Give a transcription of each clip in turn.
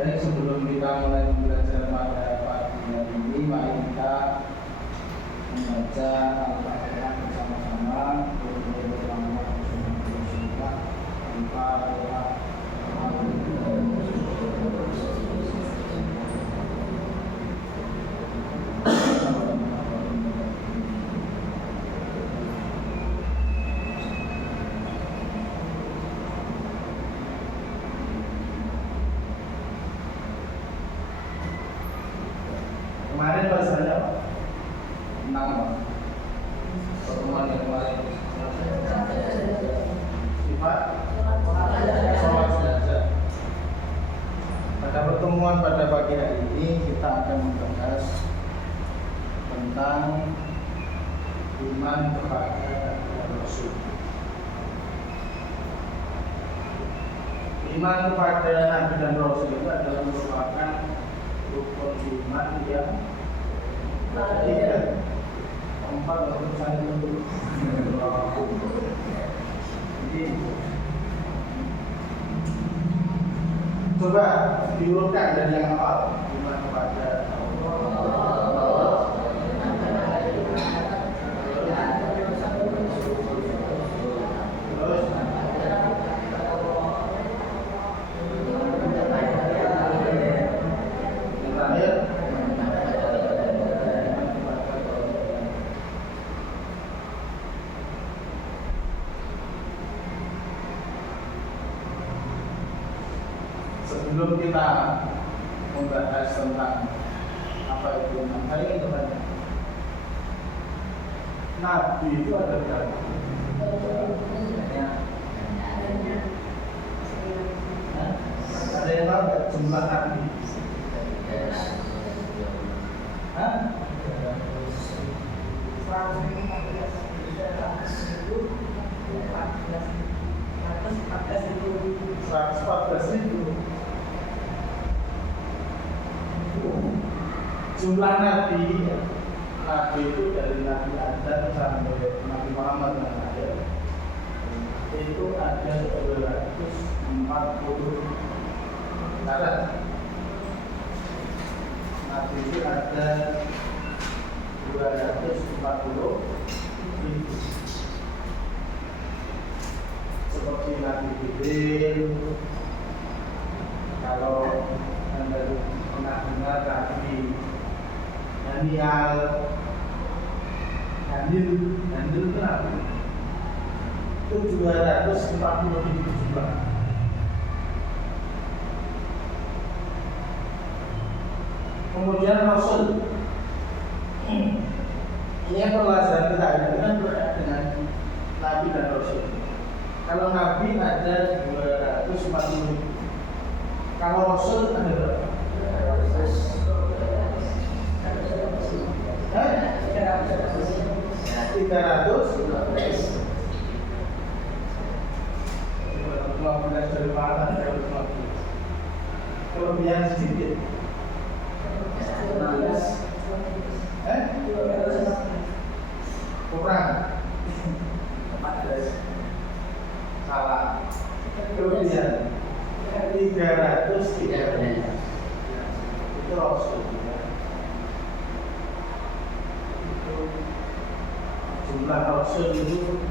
Baik, sebelum kita mulai belajar pada pagi hari ini, mari kita membaca Al-Fatihah bersama-sama. Kemarin bahasanya apa? Tentang apa? Pertemuan yang kemarin sifat sholat jenazah. Pada pertemuan pada pagi hari ini kita akan membahas tentang iman kepada Rasul. Iman kepada Nabi dan Rasul itu adalah merupakan rukun iman yang ketiga, keempat untuk saya dulu. Jadi coba diurutkan dari yang awal, iman kepada Allah, terus sebelum kita membahas tentang apa itu iman, saya ingin bertanya, Nabi itu ada berapa? Ada yang tahu nggak jumlah Nabi? Hah? 114.000. Jumlah Nabi itu dari Nabi Adam sampai Nabi Muhammad yang ada itu ada 240. Catat, Nabi itu ada 240.000. Seperti Nabi Jibril, kalau Anda pernah dengar Nabi Daniel itu Nabi itu 240.000 juga. Kemudian Rasul ini pelajaran kita dengan berkaitan dengan Nabi dan Rasul. Kalau Nabi ada 240.000, kalau Rasul ada berapa? 315. Dari mana? Kelebihan sedikit. Kurang. Salah. Kelebihan 330. Itu Rasul. Itu jumlah Rasul itu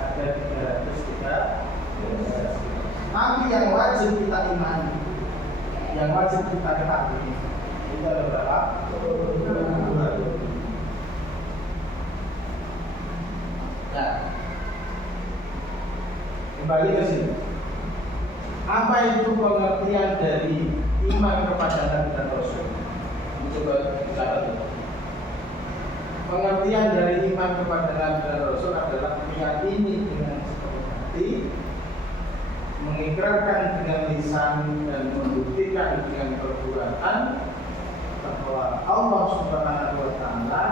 ada 303. Tapi yang wajib kita imani, yang wajib kita ketahui itu ada berapa? 2. Nah, kembali ke sini. Apa itu pengertian dari iman kepada Nabi dan Rasul? Coba kita lihat. Pengertian dari iman kepada Nabi dan Rasul adalah meyakini dengan sepenuh hati, mengikrarkan dengan lisan, dan membuktikan dengan perbuatan bahwa Allah Subhanahu wa Ta'ala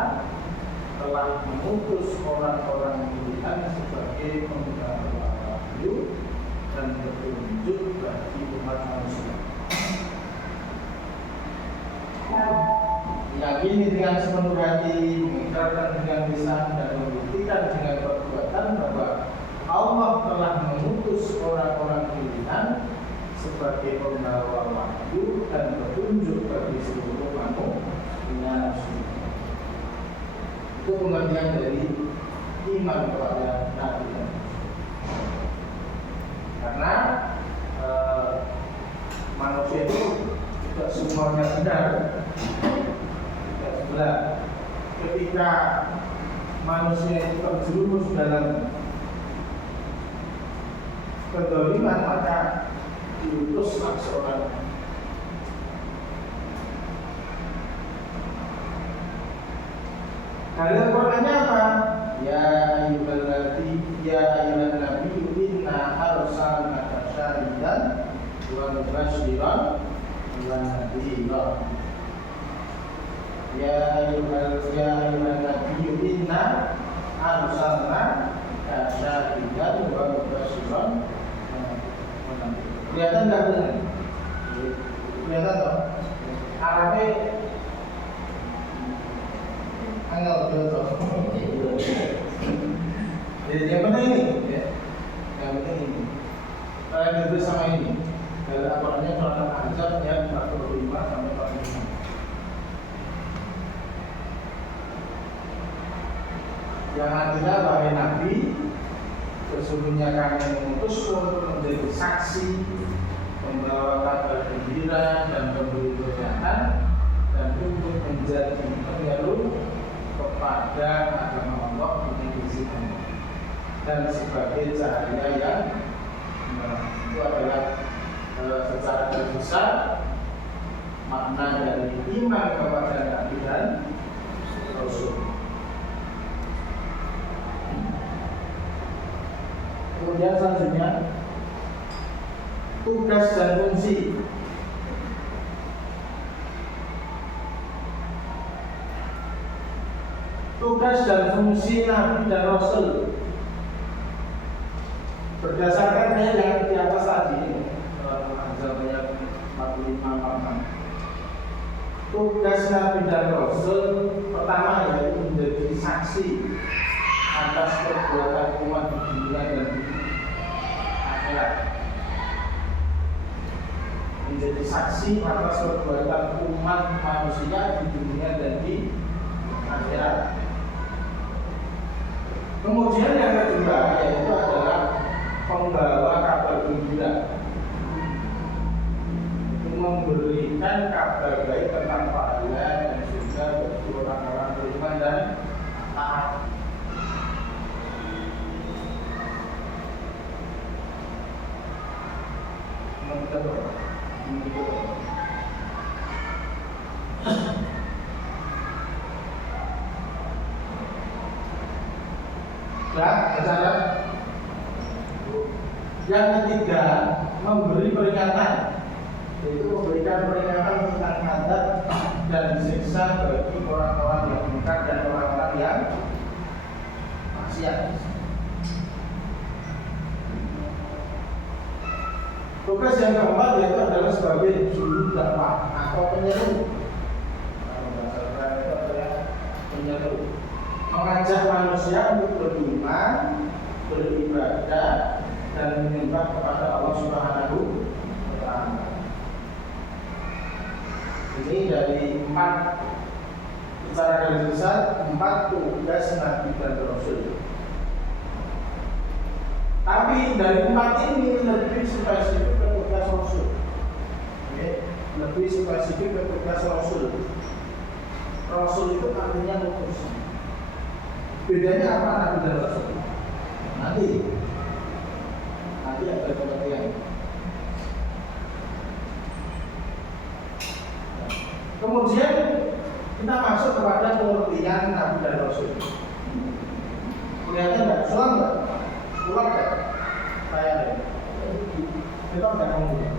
telah mengutus orang-orang pilihan sebagai pembawa wahyu dan petunjuk bagi umat manusia. Meyakini dengan sepenuh hati, mengikrarkan dengan lisan, dan membuktikan dengan perbuatan bahwa Allah telah mengutus orang-orang pilihan sebagai pembawa wahyu dan petunjuk bagi seluruh manusia. Itu pengertian dari iman kepada Nabi. Karena manusia itu tidak semuanya benar, tidak sebelah. Ketika manusia itu terjerumus dalam kedoliman, maka diutuslah seorang dalil Qur'annya apa? Ya ayyuhan nabi inna arsalnaka syahidan wa mubasysyiran wa nadhiran. Ya ayyuhan nabi inna arsalnaka syahidan wa mubasysyiran. Kelihatan nggak benar? Kelihatan toh? Arabnya angel betul. Jadi yang penting ini, ya. Yang penting ini. Kalian ditulis sama ini. Dari apalagi surat Al-Ahzab yang 45 sampai 45. Jangan tidak wahai Nabi, sesungguhnya kami mengutus untuk menjadi saksi, membawa kabar gembira dan pemberi peringatan, dan untuk menjadi penyeru kepada agama Allah dengan izin dan sebagai cahaya yang itu adalah secara besar makna dari iman kepada Nabi dan Rasul. Kemudian selanjutnya tugas dan fungsi. Tugas dan fungsi Nabi dan Rasul berdasarkan ayat yang di atas tadi, Al-Ahzab ayat 45-46. Tugas Nabi dan Rasul pertama yaitu menjadi saksi atas perbuatan umat di dunia dan di akhirat. Menjadi saksi atas perbuatan umat manusia di dunia dan di akhirat. Kemudian yang kedua yaitu adalah pembawa kabar gembira, itu memberikan kabar baik tentang pahala dan surga bagi orang-orang beriman dan taat. Yang ketiga, memberi peringatan, yaitu memberikan peringatan tentang azab dan siksa bagi orang-orang yang mungkar dan orang-orang yang maksiat. Tugas yang keempat yaitu adalah sebagai juru dakwah atau penyeru. Bahasa itu adalah penyeru, mengajak manusia untuk beriman, beribadah, dan menyembah kepada Allah Subhanahu wa Ta'ala. Ini dari 4, secara garis besar 4 tugas Nabi dan Rasul. Tapi dari 4 ini lebih spesifik ke tugas Rasul. Lebih spesifik ke tugas Rasul. Rasul itu artinya utus. Bedanya apa Nabi dan Rasul? Nanti ada pengertian. Kemudian kita masuk kepada pengertian Nabi dan Rasul. Kelihatan nggak? Sulam nggak? Sulam nggak? Saya deh. Kita nggak ngomong.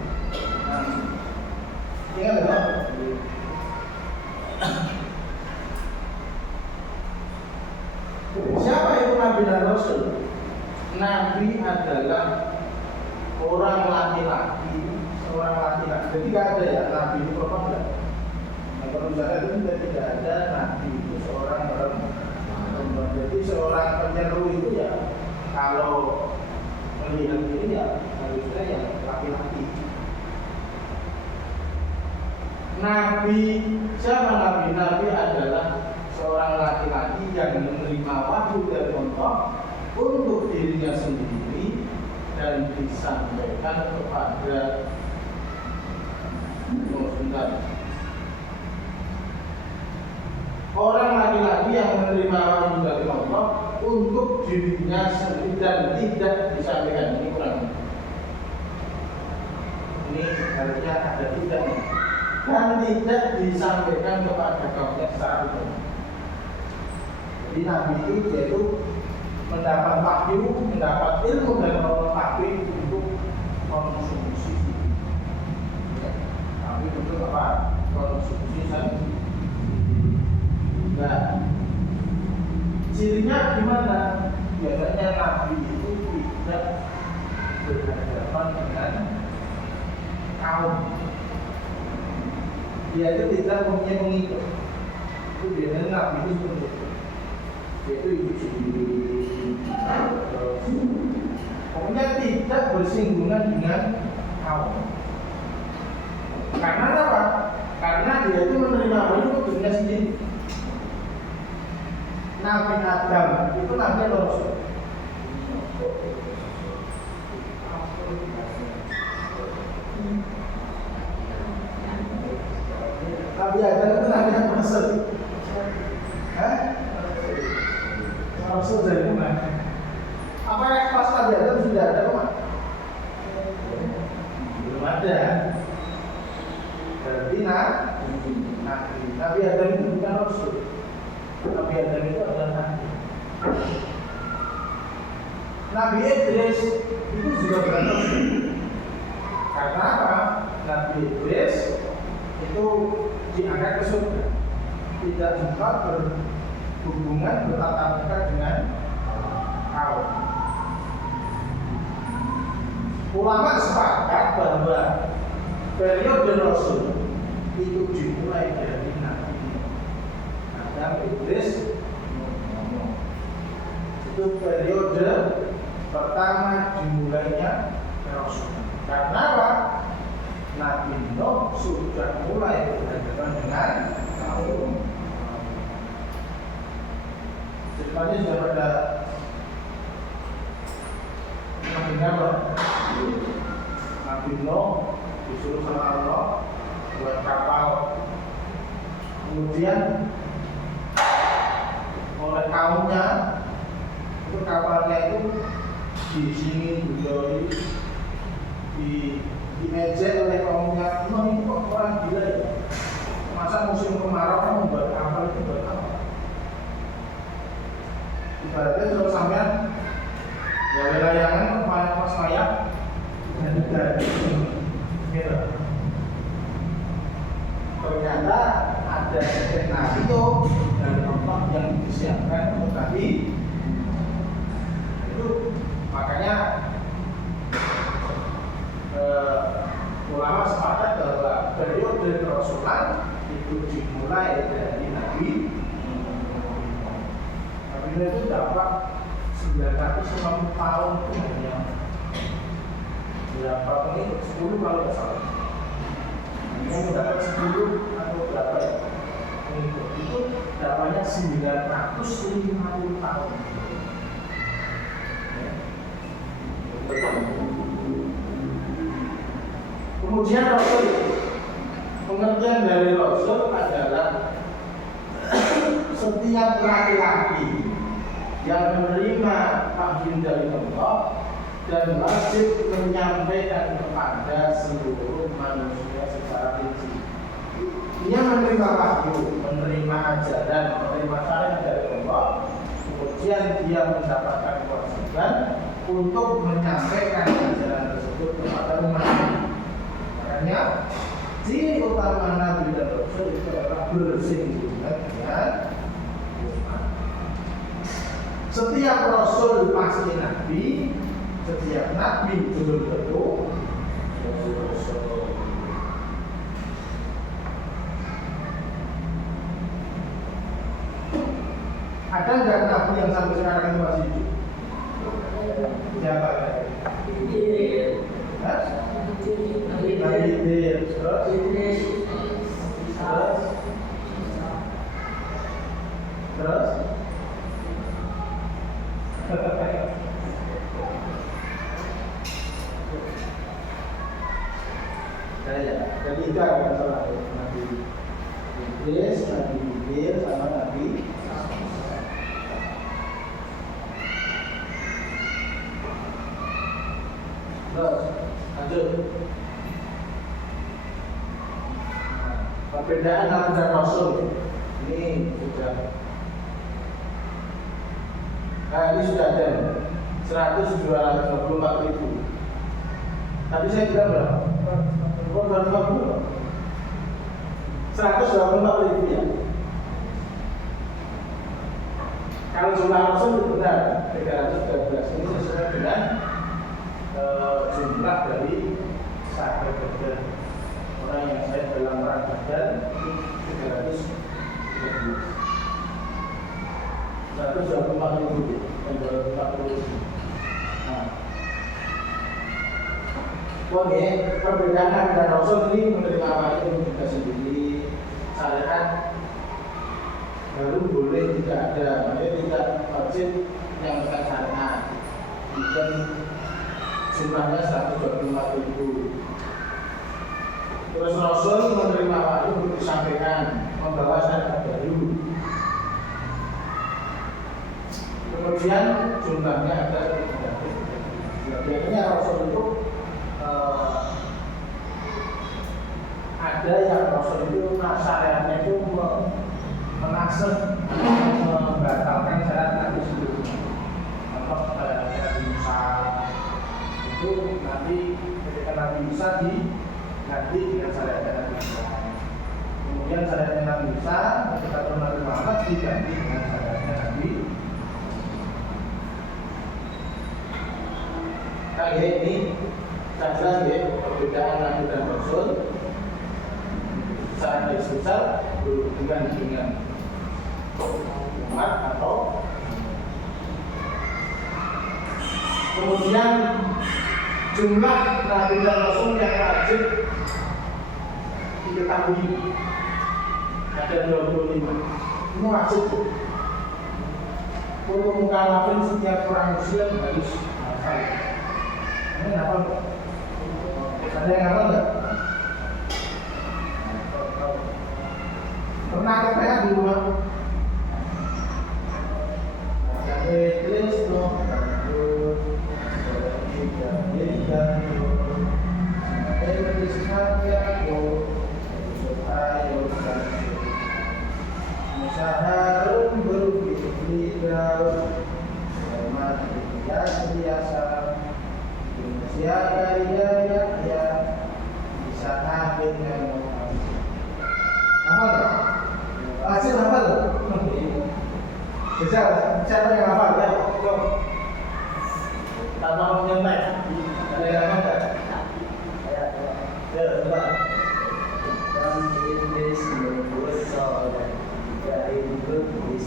Ingat nggak? Siapa itu Nabi dan Rasul? Nabi adalah orang laki-laki, seorang laki-laki. Jadi tidak ada ya Nabi itu perempuan. Nah, kalau misalnya itu tidak ada Nabi itu seorang perempuan. Jadi seorang penyeru itu ya kalau melihat ini ya harusnya ya laki-laki. Nabi, siapa Nabi? Nabi adalah seorang laki-laki yang menerima wahyu dari Allah untuk dirinya sendiri dan disampaikan kepada orang laki-laki yang menerima wahyu dari Allah untuk dirinya sendiri dan tidak disampaikan. Ini kurang. Ini harusnya ada tidak dan tidak disampaikan kepada kaumnya secara umum. Jadi Nabi itu yaitu mendapat wahyu, mendapat ilmu dari Allah, tapi untuk konsumsi. Tapi untuk apa? Konsumsi sendiri. Nah, cirinya gimana? Biasanya Nabi itu tidak berhadapan dengan kaum. Dia itu tidak mempunyai pengikut. Itu biasanya Nabi itu seperti itu. Yaitu hidup sendiri. Pokoknya tidak bersinggungan dengan kaum. Karena apa? Karena dia itu menerima wahyu untuk dirinya sendiri. Nabi Adam itu Nabi atau Rasul? Nabi Adam itu Nabi atau Rasul? Rasul dari mana? Apakah pas Nabi Adam sudah ada kemana? Belum ada. Berarti Nabi Adam itu bukan Rasul. Nabi Adam itu adalah Nabi. Nabi Idris itu juga bukan Rasul. Karena apa? Nabi Idris itu diangkat ke surga, tidak sempat berhubungan bertatap muka dengan kaum. Ulama sepakat bahwa periode Rasul itu dimulai dari Nabi Adam, Idris, itu periode pertama dimulainya Rasul. Karena apa? Nabi Nuh sudah mulai berhadapan dengan kaum. Ceritanya sudah pada mendengar Nabi Nuh disuruh sama Allah buat kapal. Kemudian oleh kaumnya itu kapalnya itu disingin, diejek oleh kaumnya. Ini kok orang gila ya? Masa musim kemarau kan membuat kapal itu buat apa? Ibaratnya kalau sampean gawe layangan pas sayap dan gitu. Ternyata ada skenario dari Allah yang disiapkan untuk tadi. Itu makanya ulama sepakat bahwa periode kerasulan itu dimulai dari Nabi itu dapat 950 tahun hanya berapa pengikut? 10 kalau tidak salah. Yang mendapat 10 atau berapa ya? Pengikut itu dapatnya 950 tahun. Kemudian Rasul, pengertian dari Rasul adalah setiap laki-laki yang menerima wahyu dari Allah dan wajib menyampaikan kepada seluruh manusia secara rinci. Dia menerima wahyu, menerima ajaran, menerima syariat dari Allah, kemudian dia mendapatkan kewajiban untuk menyampaikan ajaran tersebut kepada umatnya. Makanya ciri utama Nabi dan Rasul itu adalah bersinggungan dengan umat. Setiap Rasul pasti Nabi, setiap Nabi belum tentu Rasul. Ada nggak Nabi yang sampai sekarang itu masih hidup? Siapa? Nabi Idris, terus jadi itu ada masalah Nabi Idris, Nabi Khidir, sama Nabi terus lanjut. Perbedaan Nabi dan Rasul ini sudah ini sudah ada 124 ribu. Tadi saya kira berapa? 124 ribu ya. Kalau jumlah Rasul itu benar 313. Ini sesuai dengan jumlah dari sahabat Badar. Orang yang saya dalam perang Badar itu 313. 124 ribu dan 240 ribu. Nah, oke, perbedaan Nabi dan Rasul ini menerima wahyu juga sendiri. Syariat baru boleh tidak ada, makanya tidak wajib yang syariat. Dan jumlahnya 124 ribu. Terus Rasul menerima wahyu untuk disampaikan, membawa syariat baru. Kemudian jumlahnya ada 300. Biasanya Rasul itu ada yang Rasul itu syariatnya itu menasih membatalkan syarat Nabi sebelumnya. Contoh Nabi Musa itu nanti ketika Nabi Musa diganti dengan syariatnya Nabi Musa. Kemudian syariatnya Nabi Musa ketika Nabi Muhammad diganti dengan syariatnya Nabi. Nah ini saya jelas ya perbedaan Nabi dan Rasul secara garis besar berhubungan dengan umat atau kemudian jumlah Nabi dan Rasul yang wajib diketahui ada 25. Ini wajib untuk mukallafin setiap orang Muslim harus hafal. Ini hafal nggak? Ada yang hafal nggak? Pernah KPA di rumah? Idris no, Musaharun berfikir biasa siapa dia ya bisa ngambil yang apa enggak? Hasil apa tuh? Bisa siapa yang hafal ya? Tanpa menyentai. Ada yang hafal enggak? Ya, coba. Dan Idris berusaha dari Idris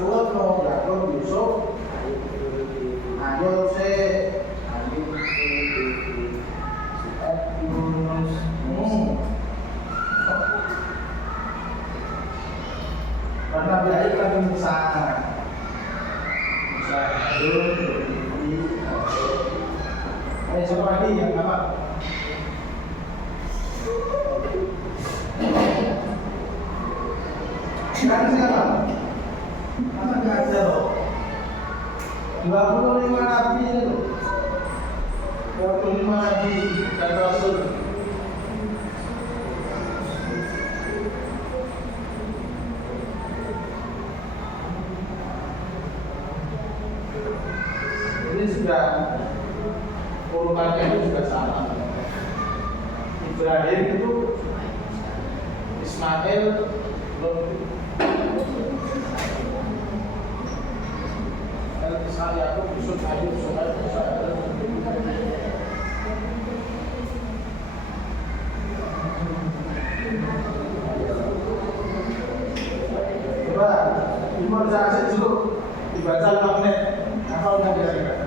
Surat mau Yakub Yusuf ayo se Yunus karena baik lagi Musa Harun siapa lagi yang apa? Sekarang siapa? Masa nggak ada loh 25 nabi itu 25 nabi dan rasul ini sudah urutannya itu juga sama. Ibrahim itu Ismail Saya aku Yusuf Ayub Suhaib coba Murzazi dulu dibaca 5 menit. Apa udah kira-kira?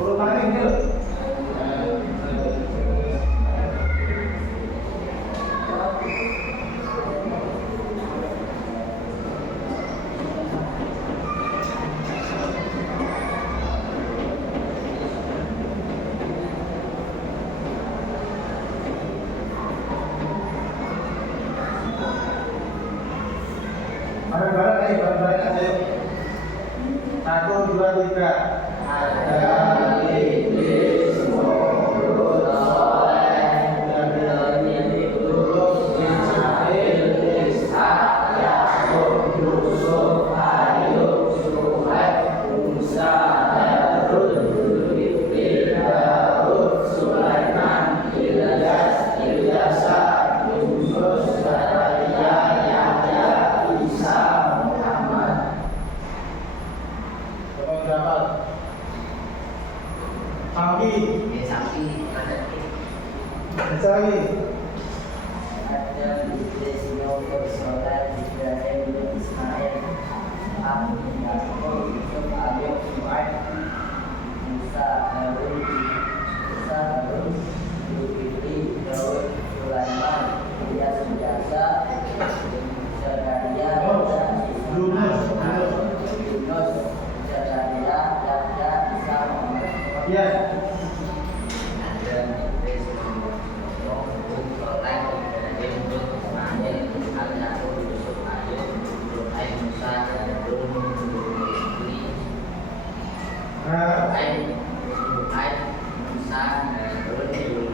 Urutannya ini loh. Bareng-bareng nih, bareng-bareng aja yuk. 1, 2, 3. Ada iblis ngobrol soleh, Nabi Yusuf, Ismail, Ishak, Yakub, Yusuf, Ayub, Syuaib, Musa, Harun, Zulkifli, Daud, Sulaiman, Ilyas, Ilyasa, Yunus, Zakaria, Yahya, Isa, Muhammad. Dapat Sapi. Sapi. Baca lagi. Ada iblis ngobrol soleh, Ibrahim, Ismail, Ishak, Yakub, Yusuf, Ayub, Syuaib, Musa, Harun, Zulkifli, Daud, Sulaiman, Ilyas, Ilyasa, Zakaria, Yunus, Zakaria, Yahya, Isa, Muhammad. Ya. Ada iblis ngobrol soleh, Ibrahim, Ismail, Ishak, Yakub, Yusuf, Ayub, Syuaib, Musa, Harun, Zulkifli, Syuaib, Musa, Harun,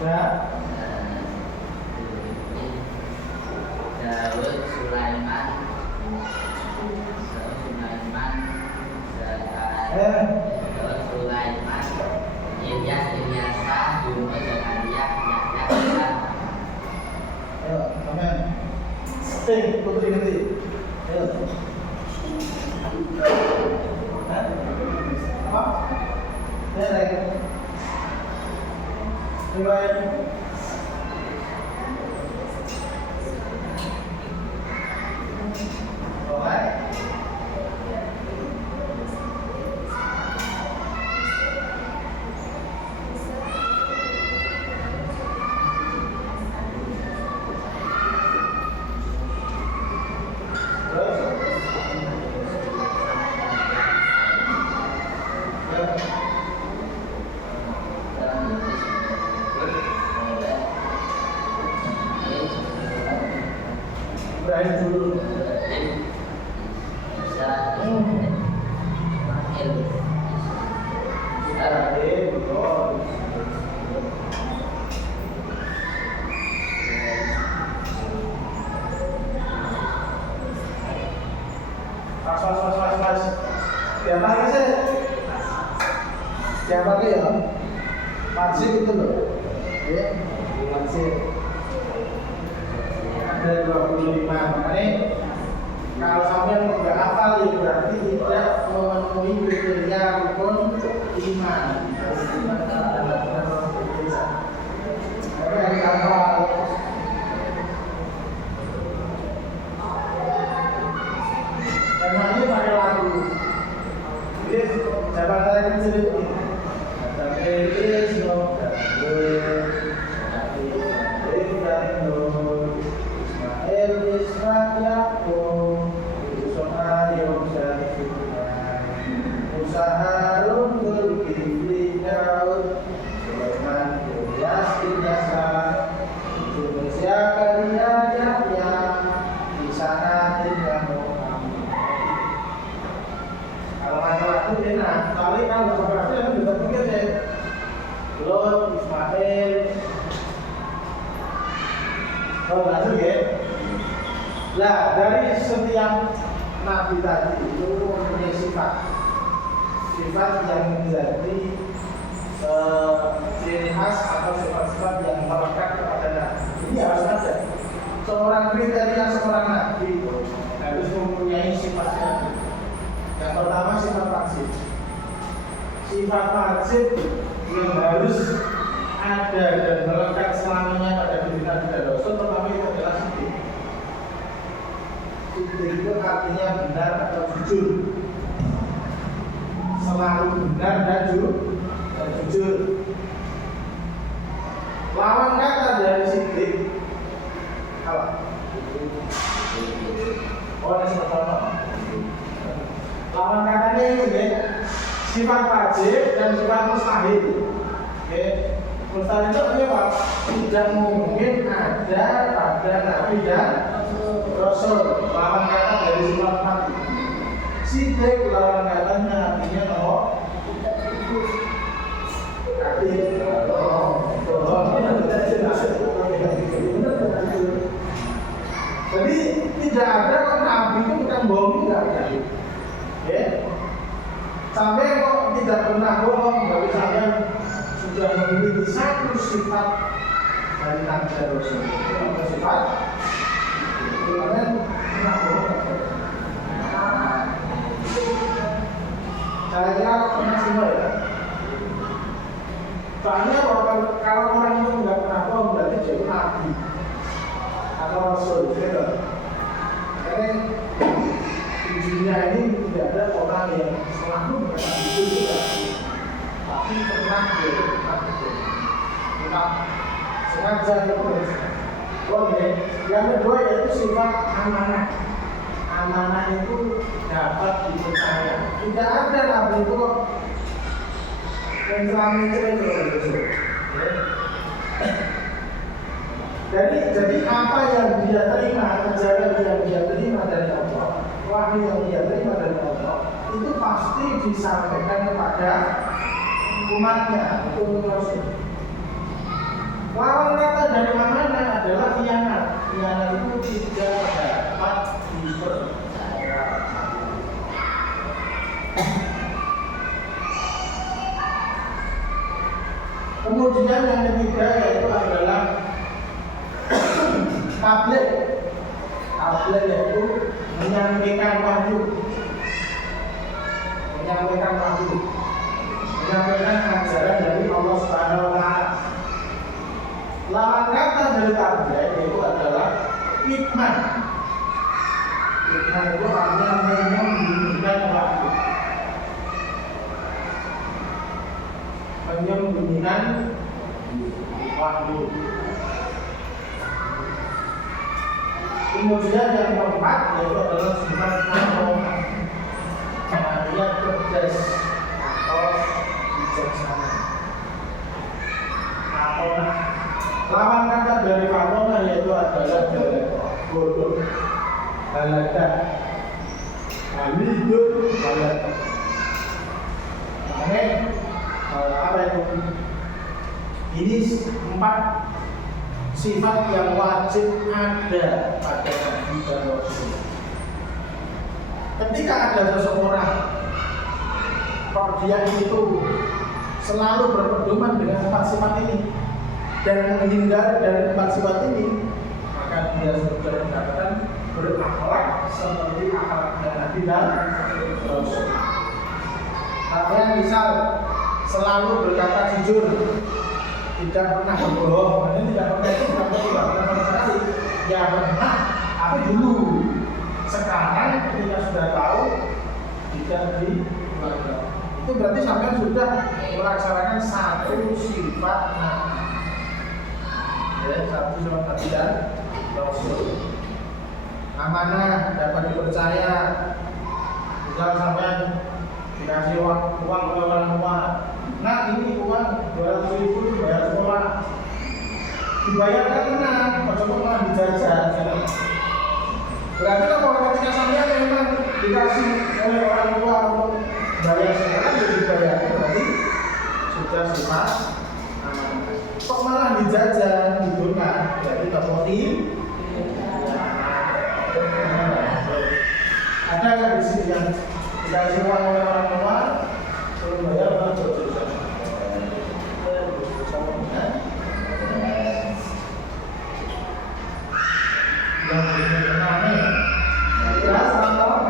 Ya. Daud, Sulaiman, Daud, Sulaiman, Ilyas, Ilyasa, Yunus, Zakaria, Yahya, Isa. Ayo, amin. Sting, putri nanti. Ayo. Hah? Apa? Ya, lagi. Riwayat. Alright. Ibrahim dulu. Pas. Tiap hari sih. Tiap hari ya. Wajib itu loh. Ya, wajib. Ada 25. Makanya kalau sampai nggak hafal ya berarti tidak memenuhi kriteria rukun iman. Tapi harus hafal. Emangnya pakai lagu. Jadi jawaban saya kecil itu. Tapi semua Ismail, Ishak, Yakub, Yusuf, Ayub, Musa, Harun, Zulkifli, Daud, Sulaiman, Ilyas, Ilyasa, Yunus, Zakaria, Yahya, Isa, Muhammad. Kalau laki-laki enak, kali kan berapa kan bisa pikir deh. Lot, Ismail. Oh, lanjut ya. Nah, dari setiap nabi tadi itu mempunyai sifat. sifat yang menjadi ciri khas atau sifat-sifat yang melekat kepada Nabi. Ini harus ada. Seorang kriteria seorang Nabi harus mempunyai sifatnya. Yang pertama sifat wajib. Sifat wajib yang harus ada dan melekat selamanya pada diri Nabi dan Rasul. Pertama itu adalah sidik. Sidik itu artinya benar atau jujur. Selalu benar dan jujur. Lawan kata dari sidik apa? Oh, ini sama. Lawan katanya itu ya, sifat wajib dan sifat mustahil. Oke, mustahil itu apa? Tidak mungkin ada pada Nabi dan Rasul. Lawan kata dari sifat mati. Sidik lawan katanya artinya apa? Jadi tidak ada kan Nabi itu bukan bohong, tidak ada. Ya. Sampai kok tidak pernah bohong, tapi sampai sudah memiliki satu sifat dari Nabi dan Rasul. Itu sifat itu namanya pernah bohong. Saya kira pernah semua ya. Soalnya kalau orang itu nggak pernah bohong berarti jadi Nabi atau Rasul, gitu. Karena di dunia ini tidak ada orang yang selalu mengatakan itu juga, tapi pernah kita sengaja terus. Oke, yang kedua yaitu sifat amanah. Amanah itu dapat dipercaya. Tidak ada Nabi itu yang selama itu. Jadi apa yang dia terima, ajaran yang dia terima dari Allah, wahyu yang dia terima dari Allah, itu pasti disampaikan kepada umatnya, itu Rasul. Lawan kata dari amanah adalah khianat. Khianat itu tidak dapat dipercaya. Kemudian yang ketiga yaitu adalah tabligh. Tabligh yaitu menyampaikan wahyu, menyampaikan ajaran dari Allah Subhanahu wa Ta'ala. Lawan kata dari tabligh yaitu adalah hikmah. Hikmah itu artinya menyembunyikan wahyu, menyembunyikan wahyu. Kemudian yang keempat yaitu adalah sifat amanah. Dia cerdas atau bijaksana. Amanah. Lawan kata dari amanah yaitu adalah bodoh, haladah, halidun, haladah. Apa itu? Ini 4 sifat yang wajib ada pada Nabi dan Rasul. Ketika ada seseorang kok dia itu selalu berpedoman dengan 4 sifat ini dan menghindar dari 4 sifat ini, maka dia sudah dikatakan berakhlak seperti akhlaknya Nabi dan Rasul. Artinya misal selalu berkata jujur, tidak pernah berbohong, tidak pernah itu bukan tidak pernah sekali. Ya pernah, tapi dulu. Sekarang ketika sudah tahu tidak dilakukan. Itu berarti sampai sudah melaksanakan satu sifat Nabi. Ya, satu sifat Nabi dan Rasul. Amanah, dapat dipercaya. Misal sampai dikasih uang ke orang tua. Nah ini uang 200.000 dibayar sekolah, dibayarkan tenang, kalau malah dijajan. Berarti kalau ketika sampai memang dikasih oleh orang tua untuk bayar sekolah, jadi dibayar, berarti sudah sifat amanah. Kok malah dijajan, digunakan, berarti tak motif. Ada nggak di sini yang dikasih uang oleh orang tua? Surabaya apa Jogja? Yang berkenaan ya sama.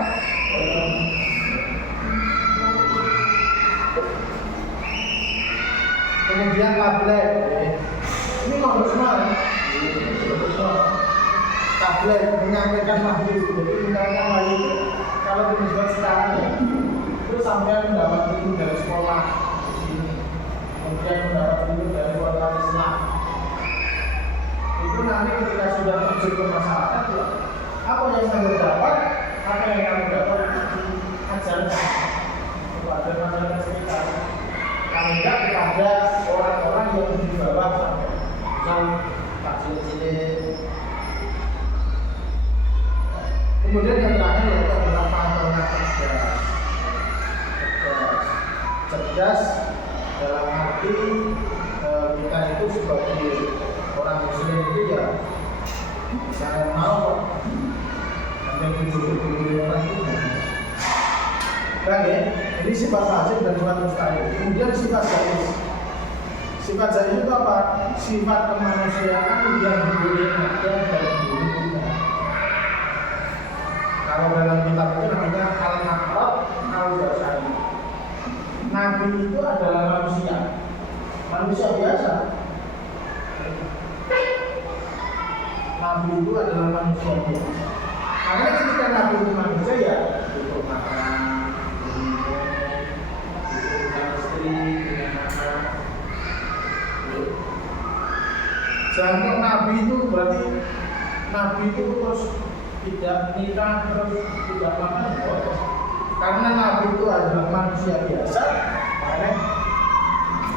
Kemudian tablet, ini nomor semua. Tablet menyampaikan wahyu, jadi menyampaikan wahyu itu kalau dimensikan sekarang ya, itu sampai mendapat ilmu dari sekolah di sini, kemudian mendapat ilmu dari kota Islam. Itu nanti ketika sudah terjun ke masyarakat ya, apa yang saya dapat, apa yang kamu dapat ajarkan kepada masyarakat sekitar. Tidak kepada orang-orang yang di bawah yang kecil-kecil. Kemudian yang terakhir yaitu adalah faktornya cerdas dalam arti kita itu sebagai orang muslim itu ya saya mau hanya duduk-duduk orang itu. Kan ya, ini sifat wajib dan sifat mustahil. Kemudian sifat jaiz. Sifat jaiz itu apa? Sifat kemanusiaan yang boleh ada dalam diri kita. Kalau dalam kitab itu namanya al-maqrab al-basari. Nabi itu adalah manusia biasa. Nabi itu adalah manusia biasa. Karena ketika Nabi itu manusia ya untuk makan, jangan Nabi itu berarti Nabi itu terus tidak nikah, terus tidak makan, karena Nabi itu adalah manusia biasa. Makanya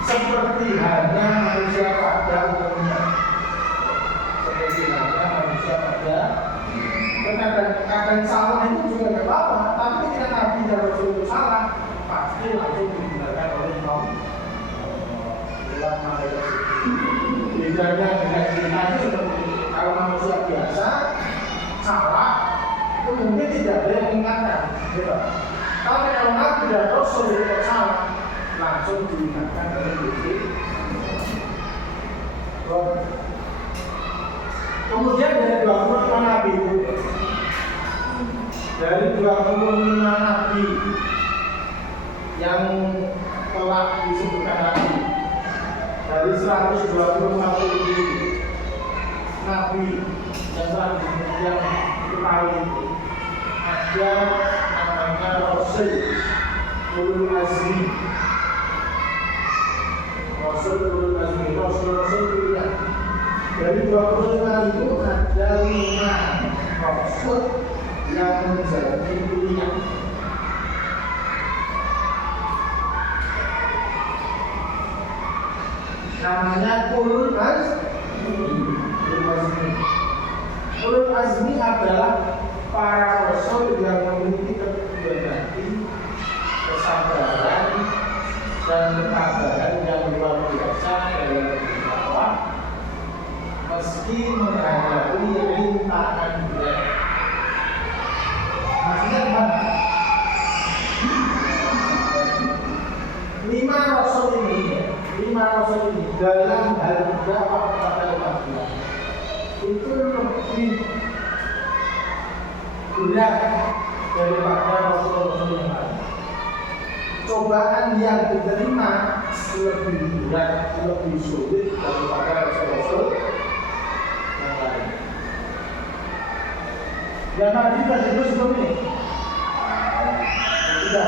seperti halnya manusia pada umumnya, seperti halnya manusia pada kadang salah itu juga tidak apa-apa, tapi ketika Nabi dan Rasul itu salah pasti langsung digunakan oleh kaum ulama. Bedanya dengan kita itu seperti kalau manusia biasa salah itu mungkin tidak ada yang mengingatkan, gitu. Tapi kalau Nabi dan Rasul itu salah langsung diingatkan oleh diri. Kemudian dari 25 Nabi itu, dari 25 Nabi yang telah disebutkan tadi, dari 124 Nabi yang telah disebutkan itu kali itu ada namanya Rasul Ulul Azmi. Rasul Ulul Azmi, Rasul pilihan. Dari 25 itu ada 5 Rasul yang menjalani pilihan. Namanya Ulul Azmi. Ulul Azmi adalah para rasul yang memiliki kepribadian, kesabaran dan ketabahan yang luar biasa dalam berdakwah meski menghadapi rintangan berat. Maksudnya apa? 5 rasul ini dalam hal berdakwah kepada manusia itu lebih berat daripada rasul-rasul yang lain. Cobaan yang diterima lebih berat, lebih sulit daripada rasul-rasul yang lain. Dan Nabi tadi itu sebelum ini sudah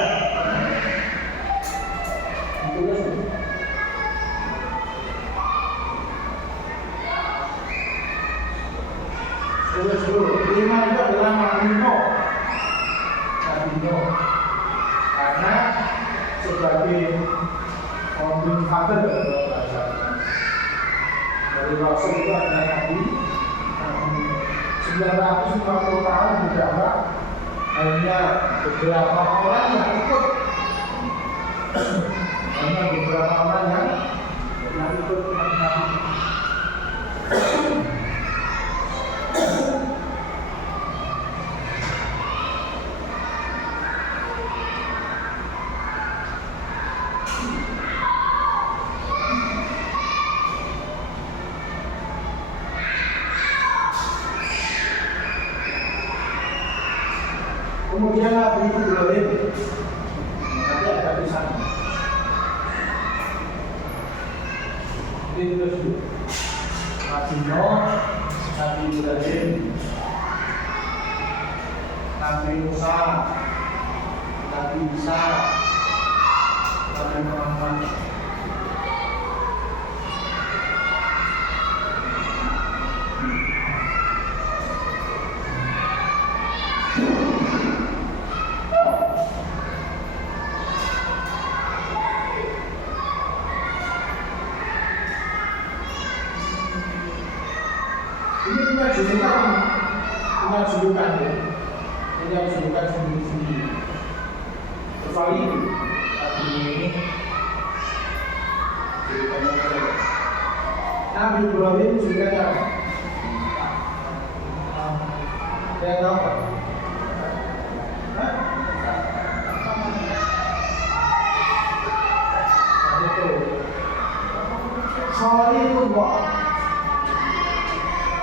ditulis ini. Tulis dulu, 5 itu adalah Nabi Nuh. Karena sebagai founding father dari Rasul itu adalah Nabi 950 tahun berdakwah, hanya beberapa orang yang ikut, Nabi. Nabi Ibrahim. Nanti ada tulisan. Ini terus dulu. Nabi Nuh, Nabi Ibrahim, Nabi Musa, Nabi Isa, Nabi Muhammad. Ini punya julukan ya. Punya julukan sendiri-sendiri. Kecuali ini julukannya Nabi Ibrahim julukannya apa? Saya tahu Pak. Hah? Itu Khalilullah.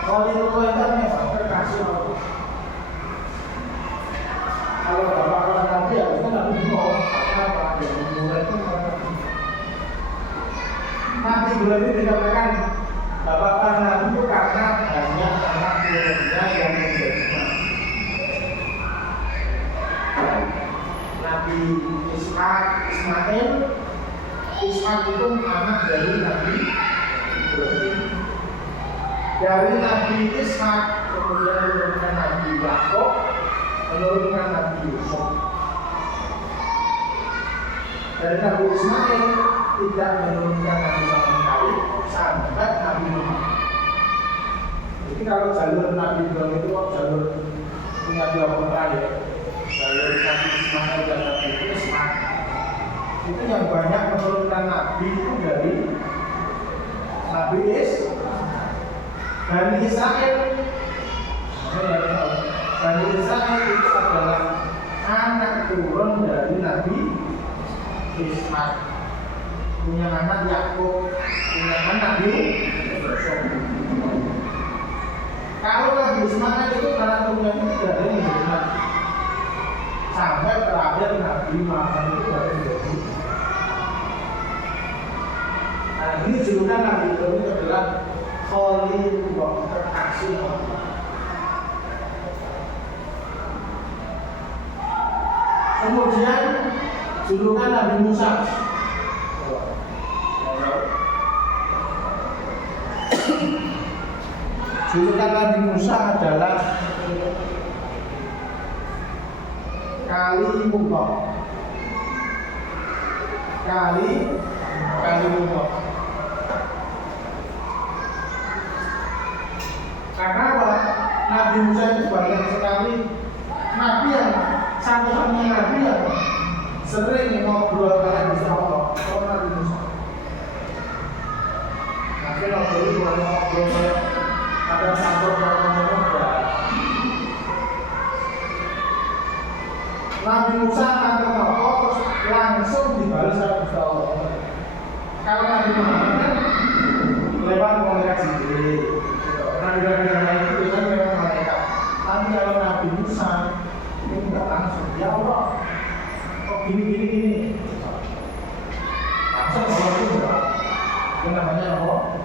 Khalilullah itu artinya kekasih Allah. Kalau bapak Nabi ya itu Nabi Nuh, apa yang memulai itu Nabi Ibrahim dikatakan bapak Nabi itu karena banyak anak turunnya yang menjadi nabi. Nabi Ismail itu anak dari Nabi Ibrahim. Dari Nabi Ishak kemudian menurunkan Nabi Yakub, menurunkan Nabi Yusuf. Dari Nabi Ismail tidak menurunkan Nabi sama sekali sampai Nabi Muhammad. Jadi kalau jalur Nabi Ibrahim itu jalur punya dua pemeran ya. Jalur Nabi Ismail dan Nabi Ishak itu yang banyak menurunkan Nabi itu dari Nabi Ishak. Bani Israel itu adalah anak turun dari Nabi Ishak, punya anak Yakub, punya anak Yusuf. Kalau Nabi Ismail itu anak turunnya itu dari Muhammad sampai terakhir Nabi Muhammad itu dari Nabi. Nah ini julukan Nabi Ibrahim adalah Khalilullah, kekasih Allah. Kemudian julukan Nabi Musa. Julukan Nabi Musa adalah Kalimullah. Kalimullah. Karena apa? Nabi Musa itu banyak sekali nabi yang satu-satunya nabi yang sering ngobrol dengan Allah. Kalau Nabi Musa, nabi ngobrol kayak ada satu orang Nabi Musa nanti ngomong terus langsung dibalas sama Allah. Kalau Nabi Muhammad kan lewat malaikat Jibril. Nabi-nabi yang lain itu kan memang malaikat. Tapi kalau Nabi Musa itu tidak langsung. Ya Allah, kok gini. Langsung Allah itu enggak. Itu namanya Allah.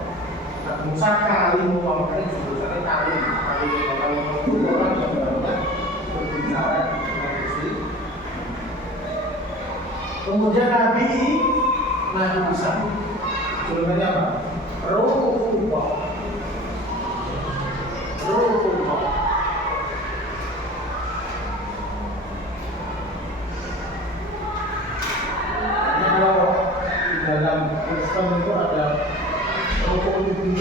Nabi Musa Kalimullah, makanya sebenarnya Kalimullah itu orang yang banyak berbicara dengan Gusti. Kemudian Nabi Isa, julukannya apa? Ruhullah. Ini kalau di dalam Kristen itu ada rukun ini.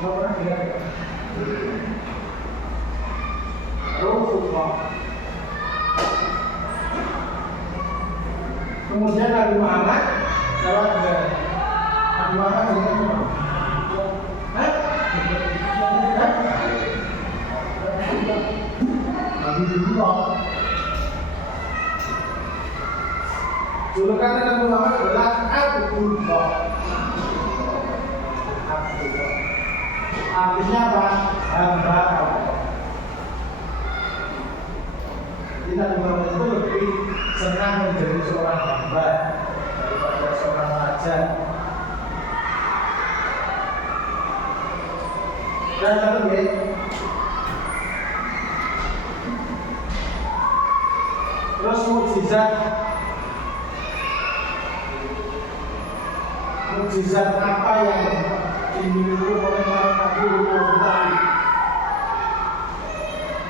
Nggak pernah dengar ya? Ruhullah. Kemudian Nabi Muhammad, kalau ada Nabi Muhammad juga Nabi Abdullah. Julukan Nabi Muhammad adalah Abdullah. Artinya apa? Hamba Allah. Kita Nabi Muhammad itu lebih senang menjadi seorang hamba daripada seorang raja. Dan lalu terus mukjizat apa yang dimiliki oleh para nabi tadi?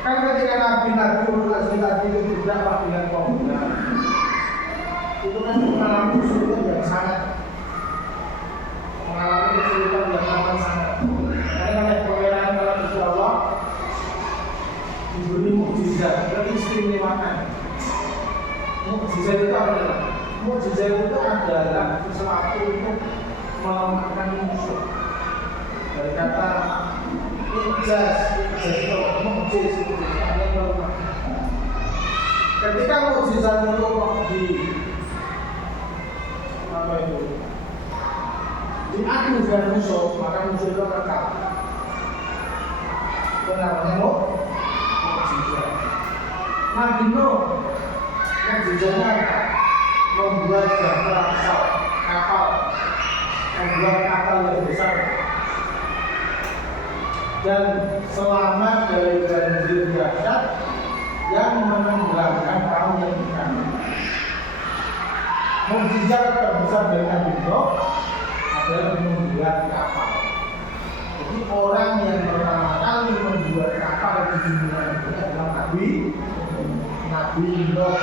Kan ketika nabi-nabi tadi itu berdakwah dengan kaumnya, itu kan mengalami kesulitan yang sangat, mengalami kesulitan yang amat sangat. Karena oleh pengenalan dalam Gusti Allah diberi mukjizat, keistimewaan. Mukjizat itu adalah sesuatu untuk melemahkan musuh. Dari kata ijaz itu mukjiz itu artinya melemahkan. Ketika mukjizat itu diadu dengan musuh, maka musuh itu akan kalah. Itu namanya mukjizat. Nabi Nuh mukjizatnya apa? Membuat kapal yang besar dan selamat dari banjir dahsyat yang menenggelamkan perahu yang ikan. Mukjizat terbesar dari Nabi Nuh adalah membuat kapal. Jadi orang yang pertama kali membuat kapal di dunia ini adalah Nabi Nuh.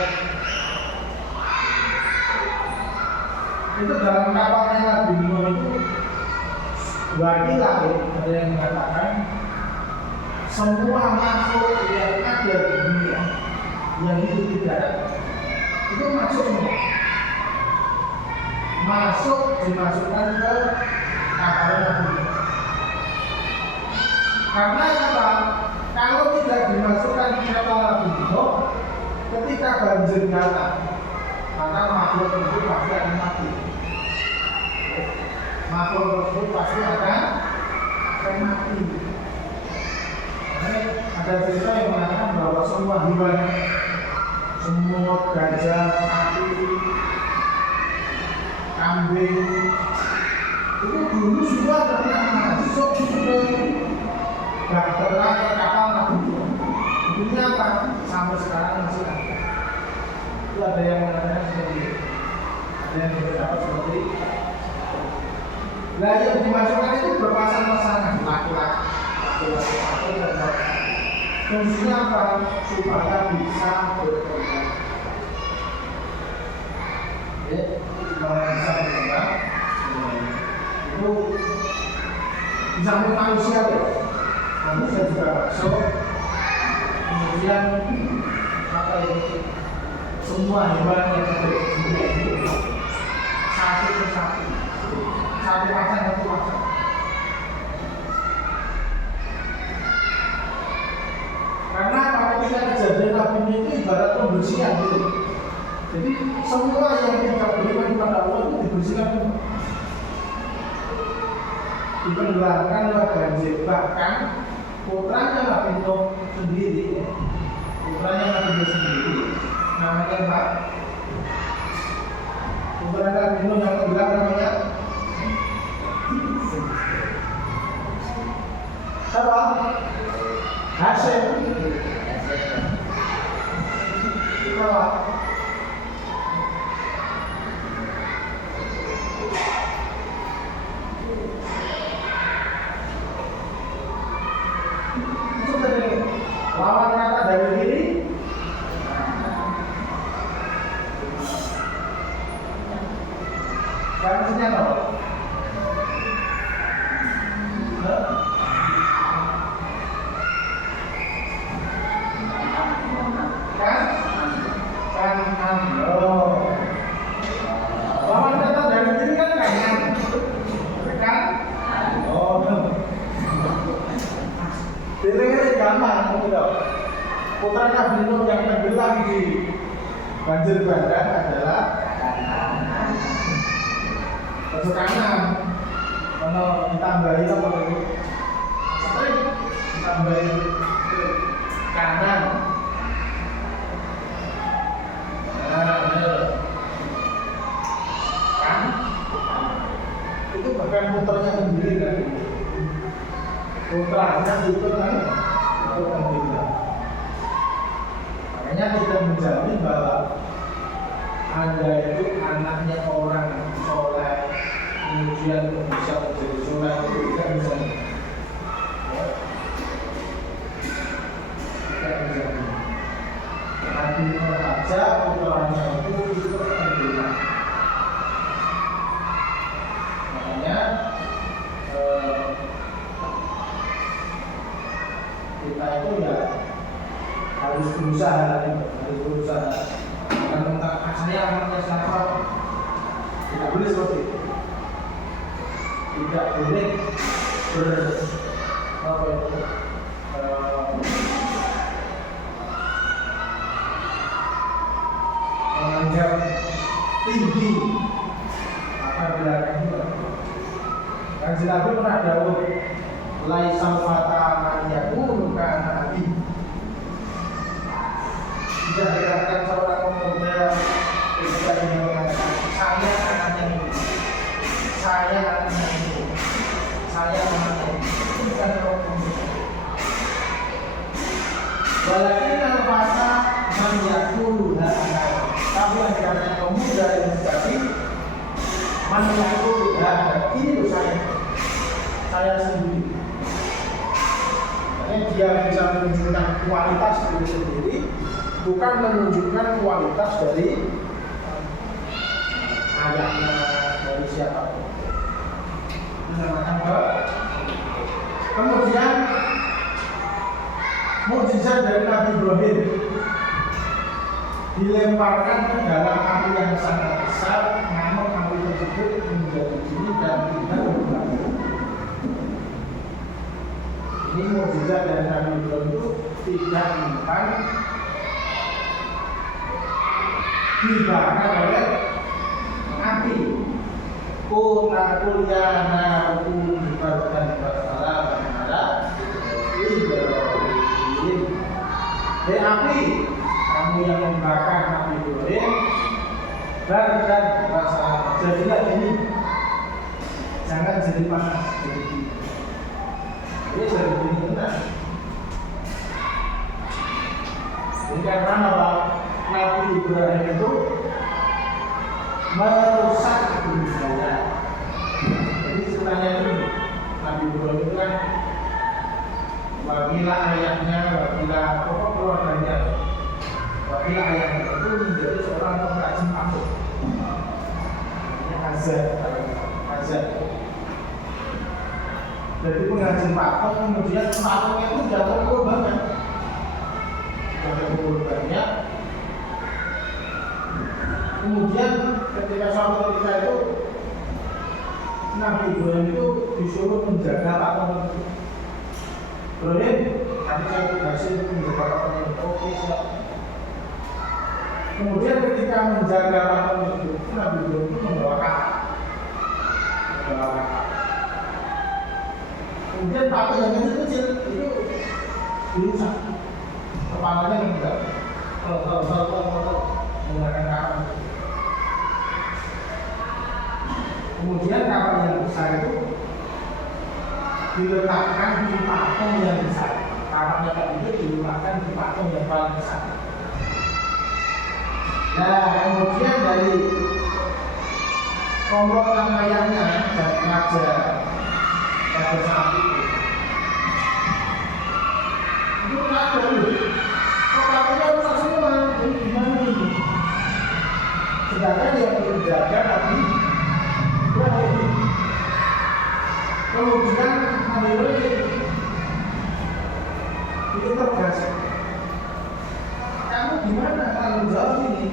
Itu dalam kapalnya Nabi Nuh itu wakilah ada yang mengatakan semua makhluk yang ada di dunia yang itu tidak itu dimasukkan ke kapalnya Nabi Nuh. Karena apa? Kalau tidak dimasukkan ke kapal Nabi Nuh, ketika banjir datang, maka makhluk tersebut pasti akan mati. Makhluk tersebut pasti akan mati. Ada cerita yang mengatakan bahwa semua hewan, semut, gajah, sapi, kambing, itu dulu semua pernah masuk ke bahtera ke kapal Nabi Nuh. Ini apa? Sampai sekarang masih ada. Itu ada yang mengatakan seperti itu, ada yang berpendapat seperti itu. Nah, yang dimasukkan itu berpasang-pasangan laki-laki dan fungsinya apa? Supaya bisa berkembang. Bisa berkembang. Itu bisa manusia, manusia juga masuk. Kemudian apa itu? Semua hewan yang ada di dunia ini satu persatu. Satu pasang. Karena ketika kejadian Nabi itu ibarat pembersihan gitu. Jadi semua yang kita berikan kepada Allah itu dibersihkan dulu. Ditenggelamkan oleh banjir. Bahkan putranya Nabi Nuh sendiri, namanya apa? Putra Nabi Nuh yang tenggelam namanya apa? Hasyim. Apa? Itu tadi lawan kata dari diri. Maksudnya apa? Lawan kata dari diri kan kanan. Kan? Diri gampang, betul. Putra Nabi Nuh yang tenggelam di banjir bandang adalah masuk kanan. Kalau ditambahi apa itu? Ditambahi kanan. putranya itu kan tidak. Makanya kita menjamin bahwa Anda itu anaknya orang soleh, kemudian bisa menjadi soleh itu tidak menjamin. Tidak menjamin. Nabi saja putranya itu tidak. Makanya kita itu ya harus berusaha. Bukan tentang saya anaknya siapa, tidak boleh seperti itu. Tidak boleh menganggap tinggi apa bilangnya itu. Kan Nabi pernah dawuh laisal fata man yakunu kana abi. Tidak dikatakan seorang pemuda ketika dia mengatakan saya anaknya ini, saya anaknya ini, saya anaknya ini. Itu bukan orang pemuda. Walakin al-fata man yakunu anak. Tapi yang dikatakan pemuda yang sejati man yakunu anak. Ini loh saya sendiri. Makanya dia bisa menunjukkan kualitas diri sendiri, bukan menunjukkan kualitas dari ayahnya, dari siapapun. Menamakan bahwa kemudian mukjizat dari Nabi Ibrahim dilemparkan ke dalam api yang sangat besar, namun api tersebut menjadi dingin dan tidak berbahaya. Ini mukjizat dari Nabi Ibrahim itu tidak mempan dibakar oleh api. Kuna kuliana dibarkan bersalah pada Ibrahim. Hei api, kamu yang membakar Nabi Ibrahim, barkan bersalah. Jadilah ini, jangan jadi panas. Ini jadi begini benar. Ini karena apa? Nabi Ibrahim itu merusak dunia. Jadi sebenarnya ini Nabi Ibrahim itu kan wabila ayahnya, wabila pokok keluarganya, wabila ayahnya itu menjadi seorang pengrajin patung. Ini Azar. Jadi pengrajin patung, kemudian patungnya itu jatuh korbannya. Kemudian ketika suatu ketika itu Nabi Ibrahim itu disuruh menjaga patung itu. Ibrahim, nanti saya berhasil menjaga patung itu. Oke, siap. Kemudian ketika menjaga patung itu, Nabi Ibrahim itu membawa kakak. Kemudian patung yang kecil itu dirusak. Kepalanya enggak menggunakan kapal. Kemudian kapal yang besar itu diletakkan di patung yang besar. Kapal yang itu diletakkan di patung yang paling besar. Nah, kemudian dari komplotan ayahnya dan raja saat itu ada loh. Kapalnya rusak semua. Ini gimana ini? Sedangkan yang menjaga Nabi Ibrahim. Kemudian Nabi Ibrahim itu tergas. Kamu gimana tanggung jawab ini?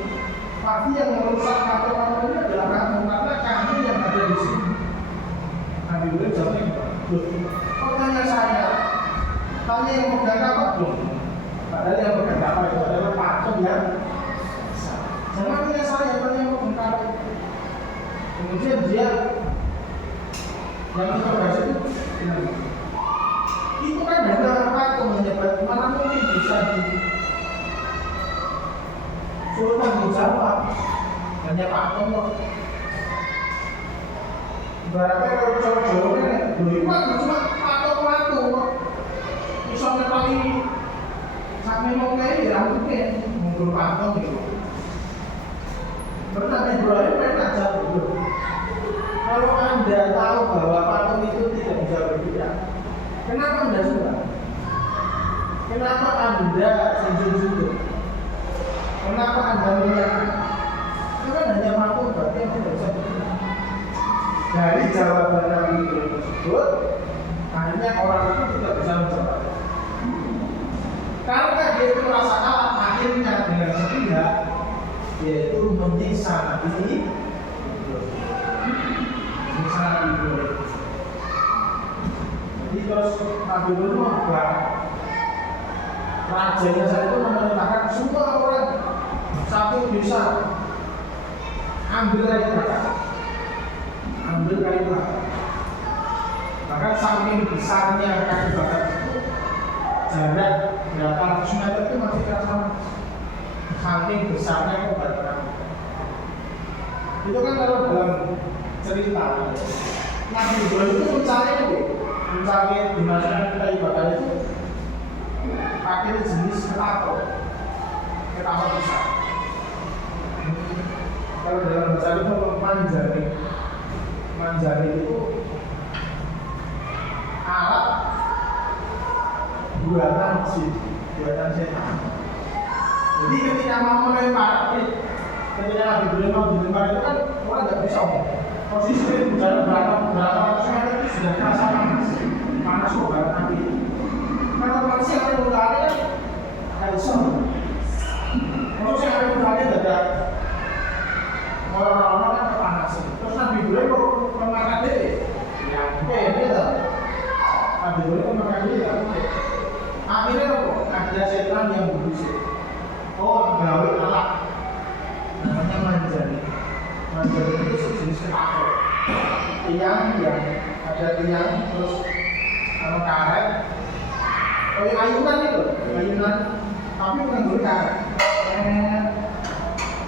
Pasti yang merusak patung ini adalah kamu, karena kamu yang ada di sini. Nabi Ibrahim jawabnya, kok tanya saya? Tanya yang pegang kapal dong. Padahal yang pegang kapal itu adalah patung yang besar. Jangan tanya saya, tanya yang pegang kapal itu. Kemudian dia yang interogasi itu kan hanya patung menyebut mana mungkin bisa suruh tanggung jawab, hanya patung kok. Ibaratnya kalau jauh-jauhnya, cuma patung-patung kok. bisa ngetoni sampe mau kayak ya mungkin mundur pantong gitu. Terus Nabi Ibrahim main ajar dulu. Kalau Anda tahu bahwa patung itu tidak bisa bergerak, kenapa Anda sembah? Kenapa Anda sujud-sujud? Kenapa Anda menyiapkan? Itu kan hanya patung berarti yang tidak bisa bergerak. Dari jawaban Nabi Ibrahim tersebut, akhirnya orang itu tidak bisa menjawab. Karena dia itu merasa kalah, akhirnya dengan sepihak yaitu menyiksa Nabi Ibrahim. Jadi terus Nabi Ibrahim membuat rajanya saya itu memerintahkan semua orang satu bisa ambil kayu bakar, bahkan saking besarnya kayu bakar itu jarak berapa ratus meter itu masih terasa saking besarnya kayu bakar. Itu kan kalau dalam cerita Nabi Ibrahim itu mencari dimasukkan kayu bakar itu pakai jenis ketapel besar. Kalau dalam bahasa itu manjari itu alat buatan setan. Jadi ketika mau melempar, ketika Nabi Ibrahim mau dilempar itu kan orang nggak bisa posisi berapa ratus meter itu sudah terasa panas banget Nabi. Karena manusia yang mengulangnya kan bisa. Manusia yang mengulangnya tidak orang-orang kan kepanasan. Terus Nabi Ibrahim memakan diri, yang gitu. Nabi Ibrahim memakan diri, akhirnya ada setan yang berbisik. Oh, gawe alat namanya manjari. Manjari itu sejenis ketapel. Tiang yang ada tiang terus sama karet. Kayak ayunan itu, tapi bukan karet.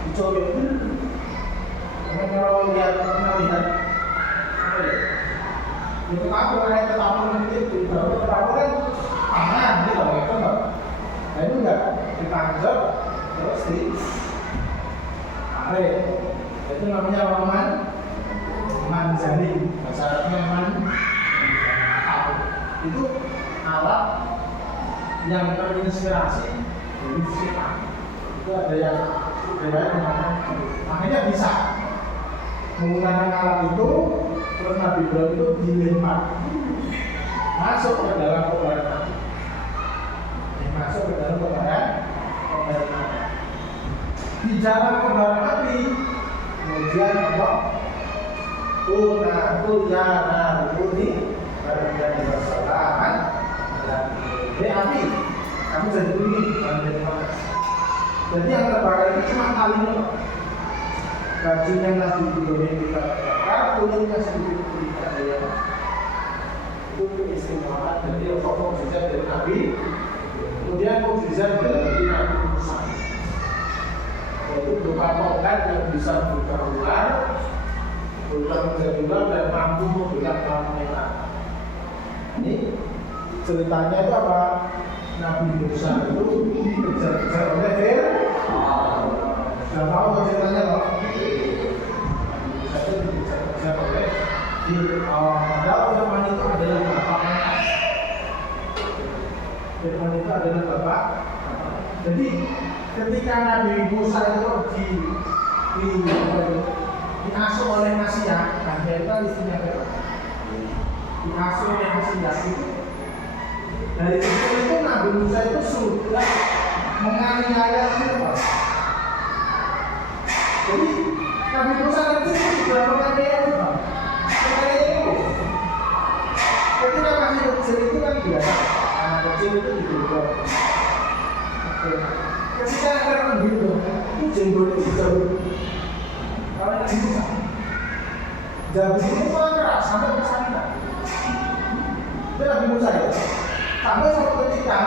Dicoba itu. Kalau pernah lihat apa ya? Itu ketapel nanti itu ketapel kan tangan gitu loh, itu enggak. Nah itu enggak ditangkap terus ditarik. Itu namanya manjari. Bahasa Arabnya itu alat yang terinspirasi dari setan. Itu ada yang riwayat mengatakan makanya bisa menggunakan alat itu. Terus Nabi Ibrahim itu dilempar masuk ke dalam kobaran api. Di dalam kobaran api kemudian Allah Tunayana Rukuni Barudan Bersalaman dan api kamu jadi bunyi dan jadi panas. Jadi yang terbakar ini cuma kalinya bajunya Nabi Ibrahim kita bakar, kulitnya sedikit tidak ada yang itu keistimewaan. Jadi pokok mukjizat dari Nabi, kemudian mukjizat dari Nabi Musa, yaitu berupa tongkat yang bisa membuka ular, menjadi ular dan mampu membelah planet. Ini ceritanya itu apa? Nabi Musa itu dikejar-kejar oleh Fir'aun. Sudah tahu ceritanya loh. Nabi Musa itu dikejar-kejar oleh Fir'aun. Padahal Fir'aun itu adalah bapak. Fir'aun itu adalah bapak. Jadi ketika Nabi Musa itu diasuh oleh Masyah, nah itu kan istrinya Fir'aun. Diasuh oleh Masyah itu dari kecil itu Nabi Musa itu sudah menganiaya Fir'aun. Jadi Nabi Musa kecil itu sudah menganiaya Fir'aun. Ketika masih kecil itu kan biasa, anak kecil itu dibulgar. Ketika Fir'aun gitu, itu jenggot itu jauh. Kalau Nabi Musa, jauh itu malah keras sampai ke sana. Itu Nabi Musa ya. Sampai suatu ketika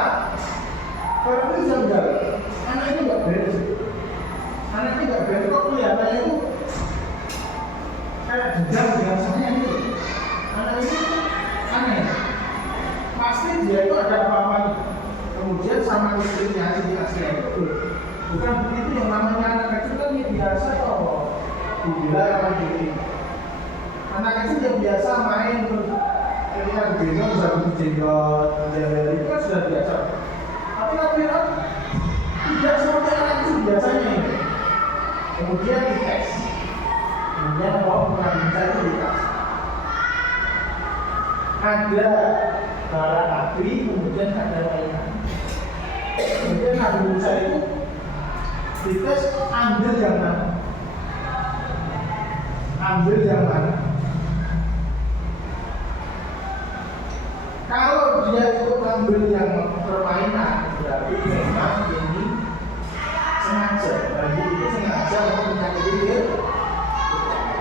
Fir'aun itu janggal, anak itu nggak beres. Anak itu nggak beres kok kelihatannya itu kayak dendam dengan saya itu. Anak itu aneh. Pasti dia itu ada apa-apanya. kemudian sama istrinya si Asia itu bukan begitu, yang namanya anak kecil kan ya biasa toh gila apa gitu. Anak kecil yang biasa main ketika gendong sambil jenggot jari itu kan sudah biasa. Tapi kan tidak seperti anak kecil biasanya ini. Kemudian dites, kemudian mau mengambil itu dites. Ada bara api, kemudian ada mainan. Kemudian Nabi Musa itu dites ambil yang mana? Ambil yang mana? Kalau dia itu ambil yang permainan, berarti memang ini sengaja. Berarti itu sengaja untuk menyakiti dia.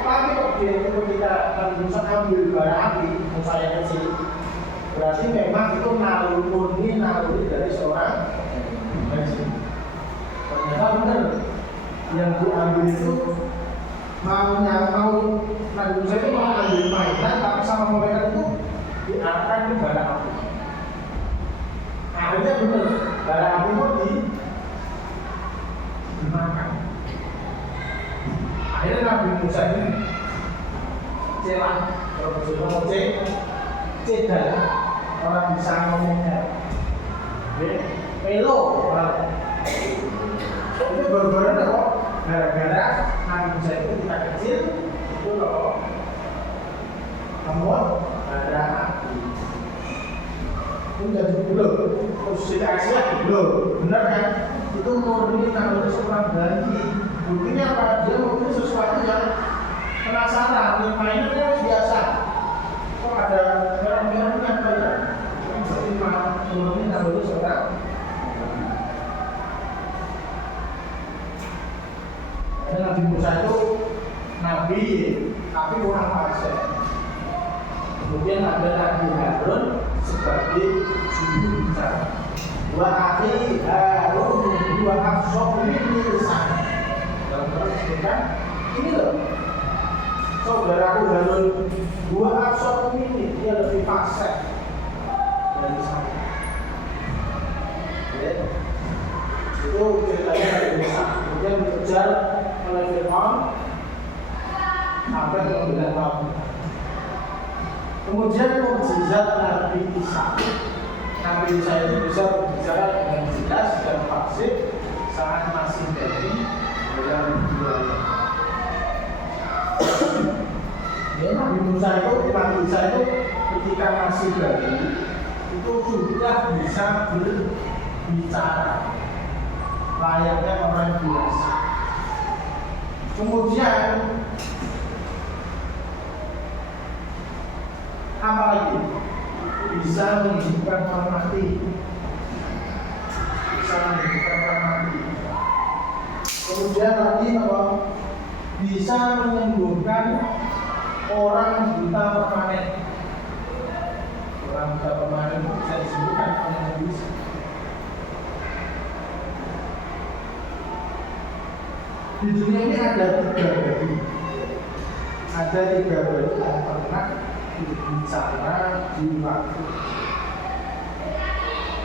Tapi kok dia itu ketika Nabi Musa ambil bara api, Musa yang kecil, berarti memang itu naluri dari seorang manusia. Ternyata benar, yang diambil itu mau Nabi Musa itu mau ambil mainan, tapi sama mereka itu diarahkan ke bara api. Akhirnya benar, bara api itu dimakan. Akhirnya Nabi Musa ini celah, kalau mau cedal, orang bisa ngomongnya, melo, itu baru-baru kok gara-gara Nabi Musa itu kita kecil itu loh, namun bara api. Itu jadi belum, terus situasinya belum, benar kan? Itu murni naluri seorang bayi. Buktinya apa? Dia mungkin sesuatu yang penasaran, mainannya biasa. Kok ada merah-merahnya apa ya? Berarti murni naluri seorang. Dan Nabi Musa itu nabi, tapi orang fasik. Kemudian ada Nabi Harun sebagai juru bicara. Wa akhi Harun wa afsah min lisan. Dalam disebutkan ini loh, saudaraku Harun wa afsah min, dia lebih fasih dari saya. Itu ceritanya Nabi Musa. Kemudian dikejar oleh Fir'aun sampai ke Bukit Tabor. Kemudian mukjizat Nabi Isa. Nabi Isa itu bisa berbicara dengan jelas dan fasih saat masih bayi dalam wilayah. Ya, Nabi Isa itu ketika masih bayi itu sudah bisa berbicara layaknya orang biasa. Kemudian apa lagi? Bisa menghidupkan orang mati. Kemudian lagi apa? Bisa menyembuhkan orang buta permanen. Orang buta permanen bisa disembuhkan oleh Nabi Isa. Di dunia ini ada 3 bayi. Ada 3 bayi yang pernah berbicara di waktu.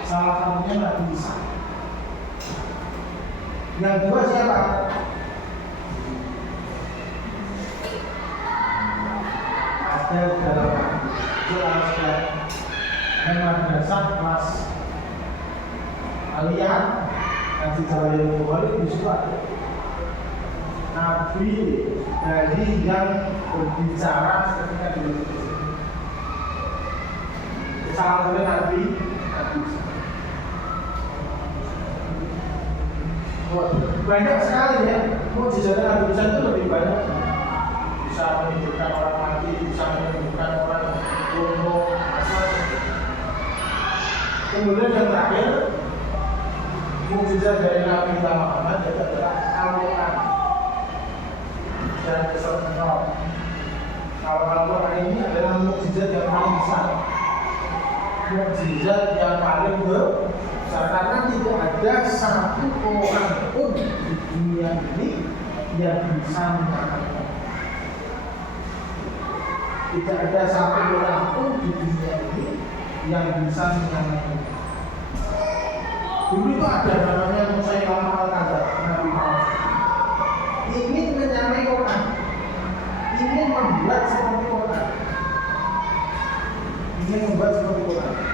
Salah satunya Nabi Isa. Yang 2 siapa? Ada dalam kelas dan madrasah kelas aliyah yang dijalankan kembali di suatu Nabi dari yang berbicara ketika di salah satu Nabi banyak sekali ya. Mukjizat Nabi Isa itu lebih banyak. Bisa menyembuhkan orang mati, bisa menyembuhkan orang lumpuh. Kemudian yang terakhir, mukjizat dari Nabi Muhammad itu adalah Al-Quran dan Al-Quran. Kalau Al-Quran ini adalah mukjizat yang paling besar, mukjizat yang paling besar, karena tidak ada satu orang pun di dunia ini yang bisa mengalahkan. Tidak ada satu orang pun di dunia ini yang bisa mengalahkan. Dulu itu ada namanya Musailamah al-Kadzdzab, Nabi Muhammad. Ingin menyamai Quran, ingin membuat seperti Quran, ingin membuat seperti Quran.